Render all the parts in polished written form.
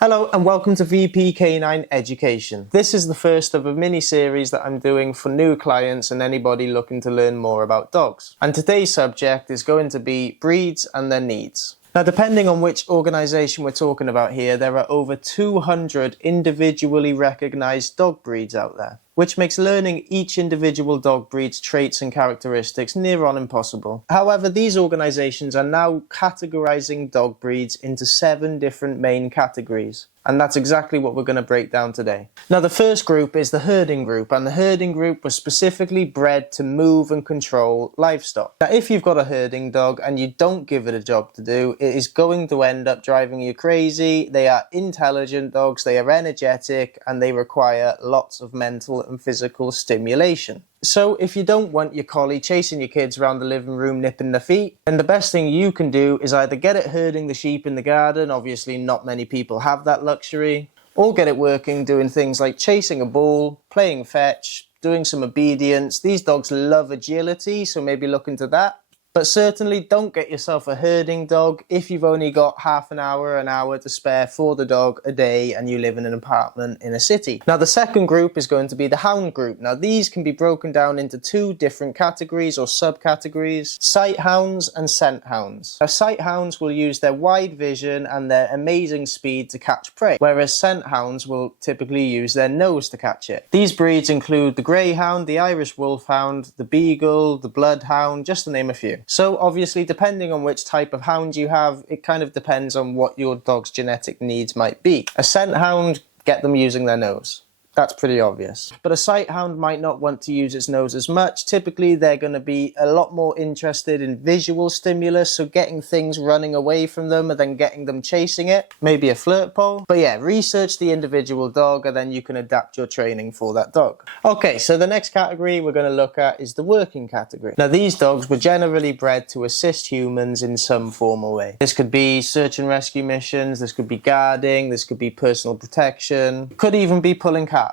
Hello and welcome to VP Canine Education. This is the first of a mini-series that I'm doing for new clients and anybody looking to learn more about dogs. And today's subject is going to be breeds and their needs. Now, depending on which organisation we're talking about here, there are over 200 individually recognised dog breeds out there, which makes learning each individual dog breed's traits and characteristics near on impossible. However, these organisations are now categorising dog breeds into 7 different main categories. And that's exactly what we're going to break down today. Now, the first group is the herding group, and the herding group was specifically bred to move and control livestock. Now, if you've got a herding dog and you don't give it a job to do, it is going to end up driving you crazy. They are intelligent dogs, they are energetic, and they require lots of mental and physical stimulation. So if you don't want your collie chasing your kids around the living room nipping their feet, then the best thing you can do is either get it herding the sheep in the garden, obviously not many people have that luxury, or get it working doing things like chasing a ball, playing fetch, doing some obedience. These dogs love agility, so maybe look into that. But certainly don't get yourself a herding dog if you've only got half an hour to spare for the dog a day and you live in an apartment in a city. Now, the second group is going to be the hound group. Now, these can be broken down into 2 different categories or subcategories: sight hounds and scent hounds. Now, sight hounds will use their wide vision and their amazing speed to catch prey, whereas scent hounds will typically use their nose to catch it. These breeds include the greyhound, the Irish wolfhound, the beagle, the bloodhound, just to name a few. So obviously, depending on which type of hound you have, it kind of depends on what your dog's genetic needs might be. A scent hound, get them using their nose. That's pretty obvious. But a sight hound might not want to use its nose as much. Typically, they're going to be a lot more interested in visual stimulus, so getting things running away from them and then getting them chasing it. Maybe a flirt pole. But yeah, research the individual dog and then you can adapt your training for that dog. Okay, so the next category we're going to look at is the working category. Now, these dogs were generally bred to assist humans in some form or way. This could be search and rescue missions, this could be guarding, this could be personal protection, could even be pulling cars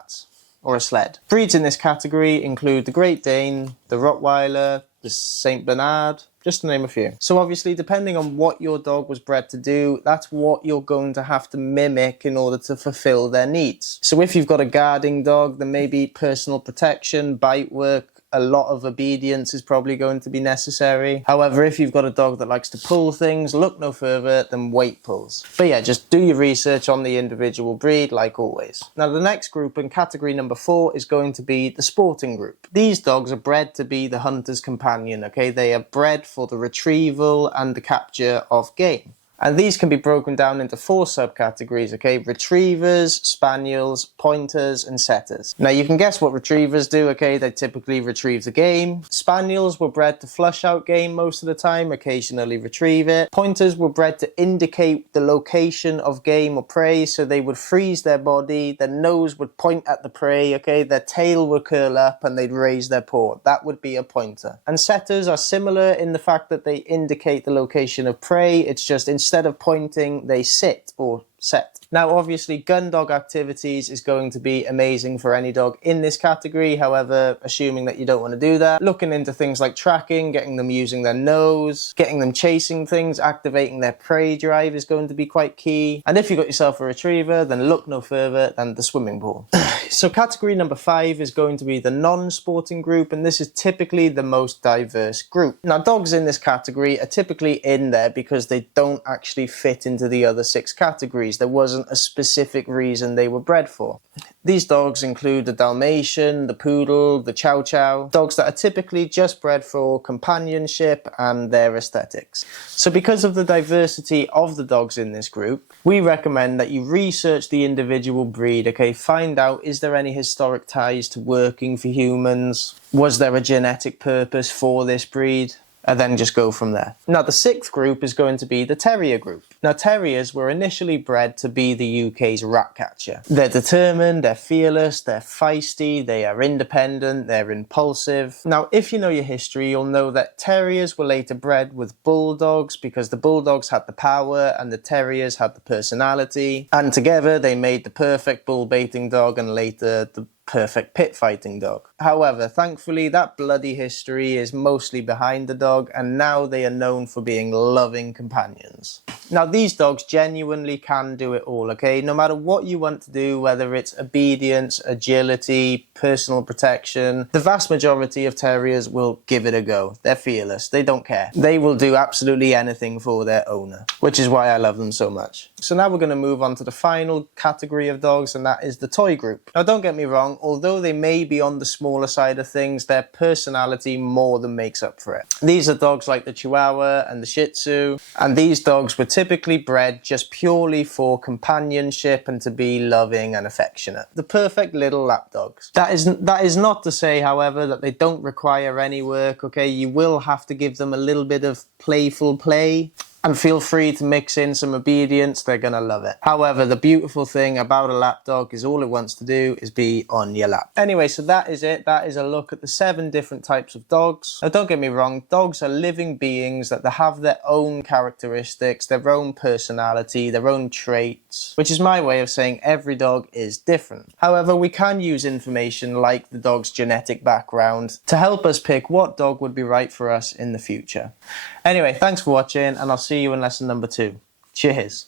or a sled. Breeds in this category include the Great Dane, the Rottweiler, the Saint Bernard, just to name a few. So obviously, depending on what your dog was bred to do, that's what you're going to have to mimic in order to fulfill their needs. So if you've got a guarding dog, then maybe personal protection, bite work, a lot of obedience is probably going to be necessary. However, if you've got a dog that likes to pull things, look no further than weight pulls. But yeah, just do your research on the individual breed like always. Now, the next group in category number 4 is going to be the sporting group. These dogs are bred to be the hunter's companion, okay? They are bred for the retrieval and the capture of game. And these can be broken down into 4 subcategories, okay? Retrievers, spaniels, pointers, and setters. Now, you can guess what retrievers do, okay? They typically retrieve the game. Spaniels were bred to flush out game most of the time, occasionally retrieve it. Pointers were bred to indicate the location of game or prey, so they would freeze their body, their nose would point at the prey, okay? Their tail would curl up and they'd raise their paw. That would be a pointer. And setters are similar in the fact that they indicate the location of prey. It's just instead of pointing, they sit or set. Now, obviously, gun dog activities is going to be amazing for any dog in this category. However, assuming that you don't want to do that, looking into things like tracking, getting them using their nose, getting them chasing things, activating their prey drive is going to be quite key. And if you've got yourself a retriever, then look no further than the swimming pool. So category number 5 is going to be the non-sporting group, and this is typically the most diverse group. Now, dogs in this category are typically in there because they don't actually fit into the other 6 categories. There wasn't a specific reason they were bred for. These dogs include the Dalmatian, the Poodle, the Chow Chow, dogs that are typically just bred for companionship and their aesthetics. So because of the diversity of the dogs in this group, we recommend that you research the individual breed, okay? Find out, is there any historic ties to working for humans? Was there a genetic purpose for this breed? And then just go from there. Now, the 6th group is going to be the terrier group. Now, terriers were initially bred to be the UK's rat catcher. They're determined, they're fearless, they're feisty, they are independent, they're impulsive. Now, if you know your history, you'll know that terriers were later bred with bulldogs because the bulldogs had the power and the terriers had the personality. And together, they made the perfect bull baiting dog, and later the perfect pit fighting dog. However, thankfully that bloody history is mostly behind the dog, and now they are known for being loving companions. Now these dogs genuinely can do it all, okay? No matter what you want to do, whether it's obedience, agility, personal protection, the vast majority of terriers will give it a go. They're fearless, they don't care. They will do absolutely anything for their owner, which is why I love them so much. So now we're going to move on to the final category of dogs, and that is the toy group. Now don't get me wrong, although they may be on the smaller side of things, their personality more than makes up for it. These are dogs like the Chihuahua and the Shih Tzu, and these dogs were typically bred just purely for companionship and to be loving and affectionate. The perfect little lap dogs. That is not to say, however, that they don't require any work, okay? You will have to give them a little bit of playful play. And feel free to mix in some obedience, they're gonna love it. However, the beautiful thing about a lap dog is all it wants to do is be on your lap. Anyway, so that is it. That is a look at the 7 different types of dogs. Now don't get me wrong, dogs are living beings that they have their own characteristics, their own personality, their own traits, which is my way of saying every dog is different. However, we can use information like the dog's genetic background to help us pick what dog would be right for us in the future. Anyway, thanks for watching, and I'll see you in lesson number 2. Cheers.